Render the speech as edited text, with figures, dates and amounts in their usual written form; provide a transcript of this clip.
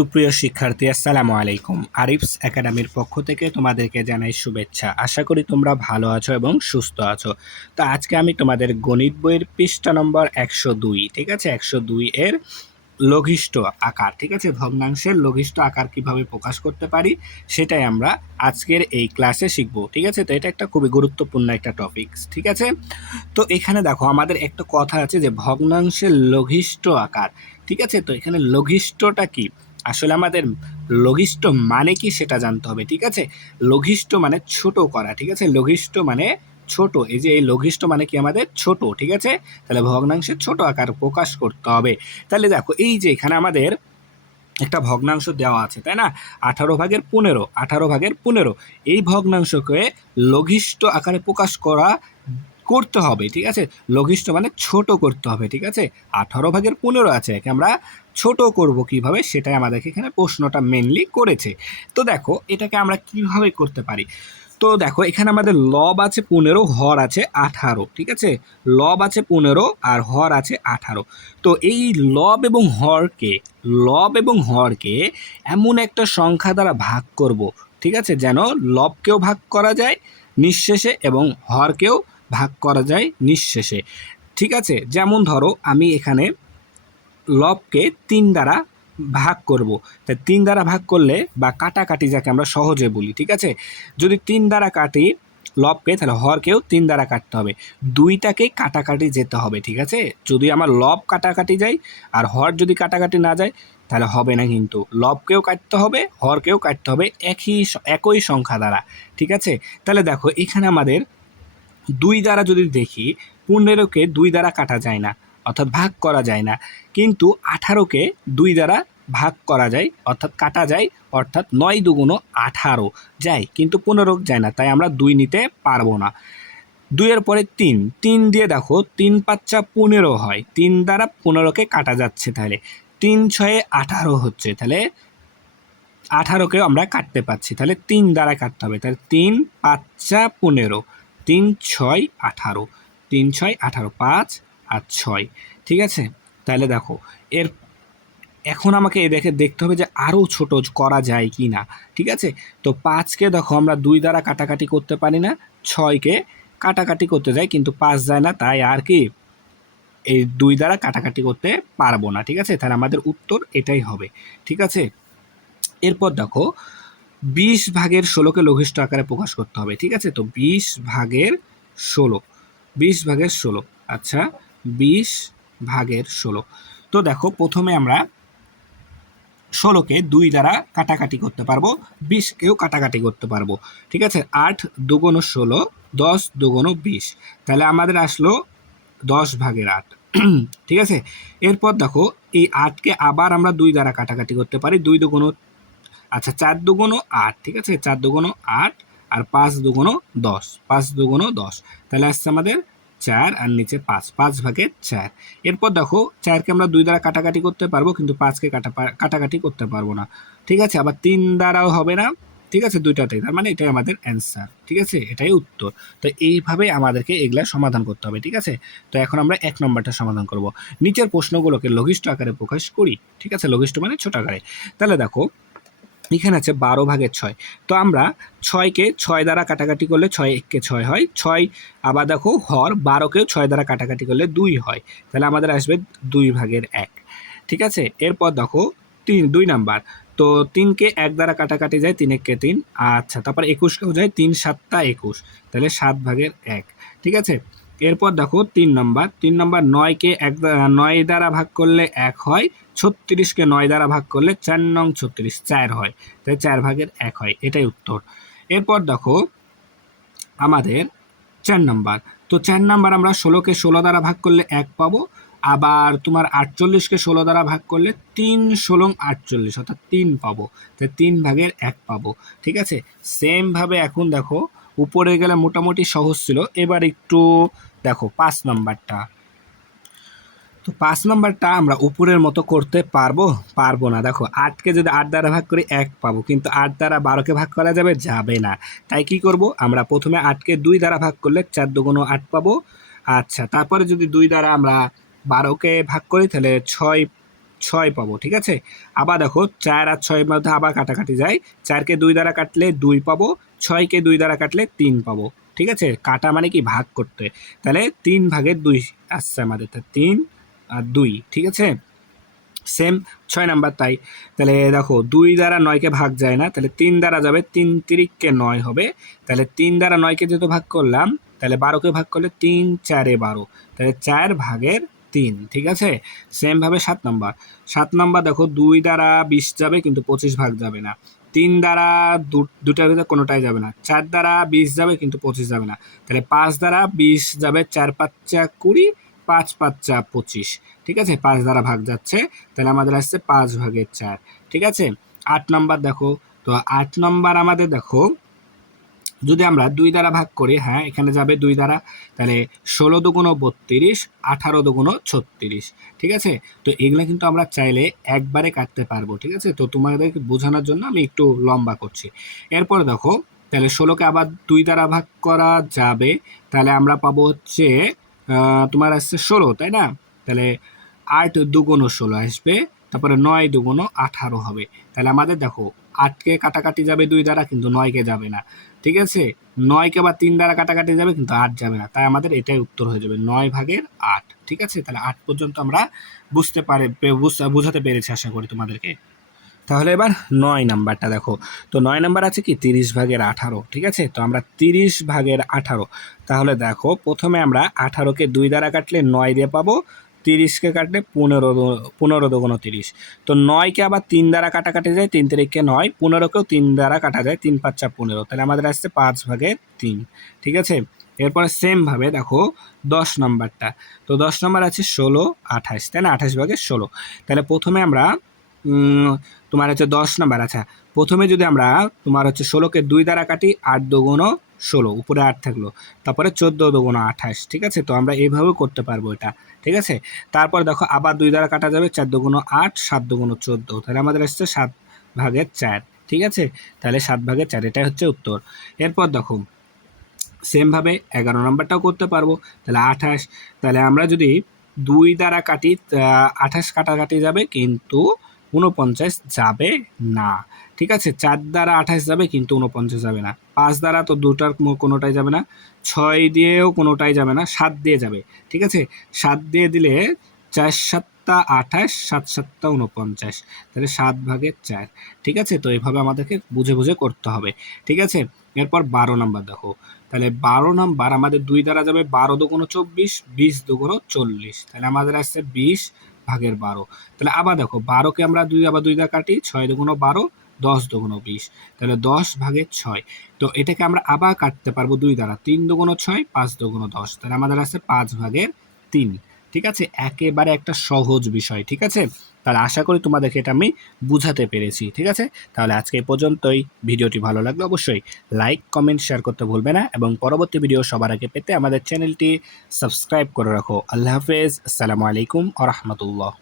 সুপ্রিয় শিক্ষার্থী, আসসালামু আলাইকুম। আরিফস একাডেমির পক্ষ থেকে তোমাদেরকে জানাই শুভেচ্ছা। আশা করি তোমরা ভালো আছো এবং সুস্থ আছো। তো আজকে আমি তোমাদের গণিত বইয়ের পৃষ্ঠা নম্বর 102, ঠিক আছে, 102 এর লঘিষ্ঠ আকার, ঠিক আছে, ভগ্নাংশের লঘিষ্ঠ আকার কিভাবে প্রকাশ করতে পারি সেটাই আমরা আজকের এই ক্লাসে শিখব, ঠিক আছে। তো এটা একটা খুবই গুরুত্বপূর্ণ একটা টপিকস, ঠিক আছে। তো এখানে দেখো আমাদের একটা কথা আছে যে ভগ্নাংশের লঘিষ্ঠ আকার, ঠিক আছে। তো এখানে লঘিষ্ঠটা কি, আসলে আমাদের লঘিষ্ঠ মানে কি সেটা জানতে হবে, ঠিক আছে। লঘিষ্ঠ মানে ছোট করা, ঠিক আছে, লঘিষ্ঠ মানে ছোট। এই যে এই লঘিষ্ঠ মানে কি আমাদের ছোট, ঠিক আছে। তাহলে ভগ্নাংশের ছোট আকার প্রকাশ করতে হবে। তাহলে দেখো এই যে এখানে আমাদের একটা ভগ্নাংশ দেওয়া আছে, তাই না, 18/15, 18/15। এই ভগ্নাংশকে লঘিষ্ঠ আকারে প্রকাশ করতে হবে, ঠিক আছে। লঘিষ্ঠ মানে ছোট করতে হবে, ঠিক আছে। 18/15 আছে, একে আমরা ছোট করব কিভাবে সেটাই আমাদেরকে এখানে প্রশ্নটা মেনলি করেছে। তো দেখো এটাকে আমরা কিভাবে করতে পারি। তো দেখো এখানে আমাদের লব আছে 15, হর আছে 18, ঠিক আছে। লব আছে 15 আর হর আছে 18। তো এই লব এবং হরকে এমন একটা সংখ্যা দ্বারা ভাগ করব, ঠিক আছে, যেন লবকেও ভাগ করা যায় নিঃশেষে এবং হরকেও ভাগ করা যায় নিঃশেষে, ঠিক আছে। যেমন ধরো আমি এখানে লবকে 3 দ্বারা ভাগ করব। তাই 3 দ্বারা ভাগ করলে বা কাটাকাটি যাকে আমরা সহজে বলি, ঠিক আছে, যদি 3 দ্বারা কাটি লবকে তাহলে হরকেও 3 দ্বারা কাটতে হবে, দুইটাকে কাটাকাটি যেতে হবে, ঠিক আছে। যদি আমার লব কাটাকাটি যায় আর হর যদি কাটাকাটি না যায় তাহলে হবে না, কিন্তু লবকেও কাটতে হবে হরকেও কাটতে হবে একই সংখ্যা দ্বারা, ঠিক আছে। তাহলে দেখো এখানে আমাদের 2 দ্বারা যদি দেখি, 15কে 2 দ্বারা কাটা যায় না, অর্থাৎ ভাগ করা যায় না, কিন্তু 18কে 2 দ্বারা ভাগ করা যায় অর্থাৎ কাটা যায়, অর্থাৎ 9 দুগুণ 18 যায়, কিন্তু 15 যায় না, তাই আমরা 2 নিতে পারবো না। 2 এর পরে 3, 3 দিয়ে দেখো 3 5 15 হয়, 3 দ্বারা 15কে কাটা যাচ্ছে, তাহলে 3 6 18 হচ্ছে, তাহলে 18কেও আমরা কাটতে পাচ্ছি, তাহলে 3 দ্বারা কাটতে হবে, তাহলে 3 5 15, 3 6 18, 3 6 18, 5 আর 6, ঠিক আছে। তাহলে দেখো এর এখন আমাকে দেখতে হবে যে আরও ছোট করা যায় কি না, ঠিক আছে। তো 5কে দেখো আমরা 2 দ্বারা কাটাকাটি করতে পারি না, 6কে কাটাকাটি করতে যাই কিন্তু 5 যায় না, তাই আর কি এই 2 দ্বারা কাটাকাটি করতে পারবো না, ঠিক আছে। তাহলে আমাদের উত্তর এটাই হবে, ঠিক আছে। এরপর দেখো 20/16কে লঘিষ্ঠ আকারে প্রকাশ করতে হবে, ঠিক আছে। তো 20/16, আচ্ছা, 20/16। তো দেখো প্রথমে আমরা 16কে 2 দ্বারা কাটাকাটি করতে পারবো, 20কেও কাটাকাটি করতে পারবো, ঠিক আছে। 8 দুগুণ 16, 10 দুগুণ 20, তাহলে আমাদের আসলো 10/8, ঠিক আছে। এরপর দেখো এই 8কে আবার আমরা 2 দ্বারা কাটাকাটি করতে পারি, 2 দুগুণ, আচ্ছা 4 দুগুণ 8, ঠিক আছে, 4 দুগুণ 8 আর 5 দুগুণ 10, 5 দুগুণ 10, তাহলে আসছে আমাদের 4 আর নিচে 5, 5/4। এরপর দেখো 4কে আমরা 2 দ্বারা কাটাকাটি করতে পারবো কিন্তু 5কে কাটাকাটি করতে পারবো না, ঠিক আছে। আবার 3 দ্বারাও হবে না, ঠিক আছে, দুইটাতেই, তার মানে এটাই আমাদের অ্যান্সার, ঠিক আছে, এটাই উত্তর। তো এইভাবে আমাদেরকে এগুলা সমাধান করতে হবে, ঠিক আছে। তো এখন আমরা 1 নম্বরটা সমাধান করব। নিচের প্রশ্নগুলোকে লঘিষ্ঠ আকারে প্রকাশ করি, ঠিক আছে, লঘিষ্ঠ মানে ছোট আকারে। তাহলে দেখো এখানে আছে 12/6। তো আমরা 6কে 6 দ্বারা কাটাকাটি করলে 6 1কে 6 হয়, 6, আবার দেখো হর 12কেও 6 দ্বারা কাটাকাটি করলে 2 হয়, তাহলে আমাদের আসবে 2/1, ঠিক আছে। এরপর দেখো 2 নাম্বার, তো 3কে 1 দ্বারা কাটাকাটি যায়, 3 1কে 3, আচ্ছা, তারপর 21কেও যায়, 3 7 21, তাহলে 7/1, ঠিক আছে। এরপর দেখো 3 নাম্বার, 9কে 9 দ্বারা ভাগ করলে 1 হয়, 36কে 9 দ্বারা ভাগ করলে 4 নং 36 4 হয়, তাই 4/1 হয়, এটাই উত্তর। এরপর দেখো আমাদের 4 নাম্বার, তো 4 নাম্বার আমরা 16কে 16 দ্বারা ভাগ করলে 1 পাবো, আবার তোমার 48কে 16 দ্বারা ভাগ করলে 3 16 48, অর্থাৎ 3 পাবো, তাই 3/1 পাবো, ঠিক আছে। সেমভাবে এখন দেখো উপরে গেলে মোটামুটি সহজ ছিল, এবার একটু দেখো 5 নাম্বারটা। তো 5 নাম্বারটা আমরা উপরের মতো করতে পারবো না। দেখো 8কে যদি 8 দ্বারা ভাগ করি 1 পাবো, কিন্তু 8 দ্বারা 12কে ভাগ করা যাবে না, তাই কি করব, আমরা প্রথমে 8কে 2 দ্বারা ভাগ করলে 4 দুগুণ 8 পাবো, আচ্ছা, তারপরে যদি 2 দ্বারা আমরা 12কে ভাগ করি তাহলে 6 6 পাবো, ঠিক আছে। আবার দেখো 4 আর 6 এর মধ্যে আবার কাটাকাটি যায়, 4কে 2 দ্বারা কাটলে 2 পাবো, 6কে 2 দ্বারা কাটলে 3 পাবো, ঠিক আছে। কাটা মানে কি ভাগ করতে, তাহলে 3 ভাগের 2 আসছে আমাদের, তা 3 আর 2, ঠিক আছে। সেম 6 নাম্বার তাই, তাহলে দেখো 2 দ্বারা 9কে ভাগ যায় না, তাহলে 3 দ্বারা যাবে, 3 তিরিককে 9 হবে, তাহলে 3 দ্বারা 9কে যেহেতু ভাগ করলাম, তাহলে 12কে ভাগ করলে 3 4 12, তাহলে 4 ভাগের 3, ঠিক আছে। সেমভাবে 7 নাম্বার দেখো 2 দ্বারা 20 যাবে কিন্তু 25 ভাগ যাবে না, 3 দ্বারা দুটার ভিতরে কোনোটাই যাবে না, 4 দ্বারা 20 যাবে কিন্তু 25 যাবে না, তাহলে 5 দ্বারা 20 যাবে, 4 5 20, 5 5 25, ঠিক আছে। 5 দ্বারা ভাগ যাচ্ছে, তাহলে আমাদের আসছে 5 ভাগের 4, ঠিক আছে। 8 নাম্বার দেখো, তো 8 নাম্বার আমাদের দেখো যদি আমরা 2 দ্বারা ভাগ করি, হ্যাঁ এখানে যাবে 2 দ্বারা, তাহলে 16 দুগুণ 32, 18 দুগুণ 36, ঠিক আছে। তো এগুলো কিন্তু আমরা চাইলে একবারে কাটতে পারবো, ঠিক আছে। তো তোমাদেরকে বোঝানোর জন্য আমি একটু লম্বা করছি। এরপর দেখো তাহলে 16কে আবার 2 দ্বারা ভাগ করা যাবে, তাহলে আমরা পাবো হচ্ছে তোমার আসছে 16, তাই না। তাহলে 8 দুগুণ 16 আসবে, তারপরে 9 দুগুণ 18 হবে, তাহলে আমাদের দেখো 8কে কাটাকাটি যাবে 2 দ্বারা কিন্তু 9কে যাবে না, ঠিক আছে। 9কে আবার 3 দ্বারা কাটাকাটি যাবে কিন্তু 8 যাবে না, তাই আমাদের এটাই উত্তর হয়ে যাবে 9 ভাগের 8, ঠিক আছে। তাহলে 8 পর্যন্ত আমরা বোঝাতে পেরেছি আশা করি তোমাদেরকে। তাহলে এবার 9 নাম্বারটা দেখো, তো 9 নাম্বার আছে কি 30 ভাগের 18, ঠিক আছে। তো আমরা 30 ভাগের 18, তাহলে দেখো প্রথমে আমরা 18কে 2 দ্বারা কাটলে 9 দিয়ে পাবো, 30কে কাটলে 15 দুগুণ 30, তো 9কে আবার 3 দ্বারা কাটাকাটি যায়, 3 তিরিককে 9, 15কেও 3 দ্বারা কাটা যায়, 3 5 15, তাহলে আমাদের আসছে 5 ভাগের 3, ঠিক আছে। এরপরে সেমভাবে দেখো 10 নাম্বারটা, তো 10 নাম্বার আছে 16 28, তাই না, 28 ভাগের 16, তাহলে প্রথমে আমরা তোমার হচ্ছে 10 নাম্বার, আচ্ছা প্রথমে যদি আমরা তোমার হচ্ছে 16কে 2 দ্বারা কাটি, 8 দুগুণ 16, উপরে 8 থাকলো, তারপরে 14 দুগুণ 28, ঠিক আছে। তো আমরা এইভাবেও করতে পারবো এটা, ঠিক আছে। তারপর দেখো আবার 2 দ্বারা কাটা যাবে, 4 দুগুণ 8, 7 দুগুণ 14, তাহলে আমাদের আসছে 7 ভাগের 4, ঠিক আছে। তাহলে 7 ভাগের 4, এটাই হচ্ছে উত্তর। এরপর দেখো সেমভাবে 11 নাম্বারটাও করতে পারবো, তাহলে 28, তাহলে আমরা যদি 2 দ্বারা কাটি, 28 কাটাকাটি যাবে কিন্তু 49 যাবে না, ঠিক আছে। 4 দ্বারা 28 যাবে কিন্তু 49 যাবে না, 5 দ্বারা তো দুটার কোনোটাই যাবে না, 6 দিয়েও কোনোটাই যাবে না, 7 দিয়ে যাবে, ঠিক আছে। 7 দিয়ে দিলে 4 7টা 28, 7 7টা 49, তাহলে 7 ভাগের 4, ঠিক আছে। তো এইভাবে আমাদেরকে বুঝে বুঝে করতে হবে, ঠিক আছে। এরপর 12 নাম্বার দেখো, তাহলে 12 নাম্বার আমাদের 2 দ্বারা যাবে, 12 দুগুণ 24, 20 দুগুণ 40, তাহলে আমাদের আসছে 20 ভাগের 12, তাহলে আবার দেখো 12কে আমরা আবার 2 দ্বারা কাটি, 6 দুগুণ 12, 10 দুগুণ 20, তাহলে 10 ভাগের 6, তো এটাকে আমরা আবার কাটতে পারবো 2 দ্বারা, 3 দুগুণ 6, 5 দুগুণ 10, তাহলে আমাদের আসছে 5 ভাগের 3, ঠিক আছে। একেবারে একটা সহজ বিষয়, ঠিক আছে। তাহলে আশা করি তোমাদেরকে এটা আমি বুঝাতে পেরেছি, ঠিক আছে। তাহলে আজকে এই পর্যন্তই, ভিডিওটি ভালো লাগলে অবশ্যই লাইক কমেন্ট শেয়ার করতে ভুলবে না, এবং পরবর্তী ভিডিও সবার আগে পেতে আমাদের চ্যানেলটি সাবস্ক্রাইব করে রাখো। আল্লাহ হাফেজ, আসসালামু আলাইকুম ওয়া রাহমাতুল্লাহ।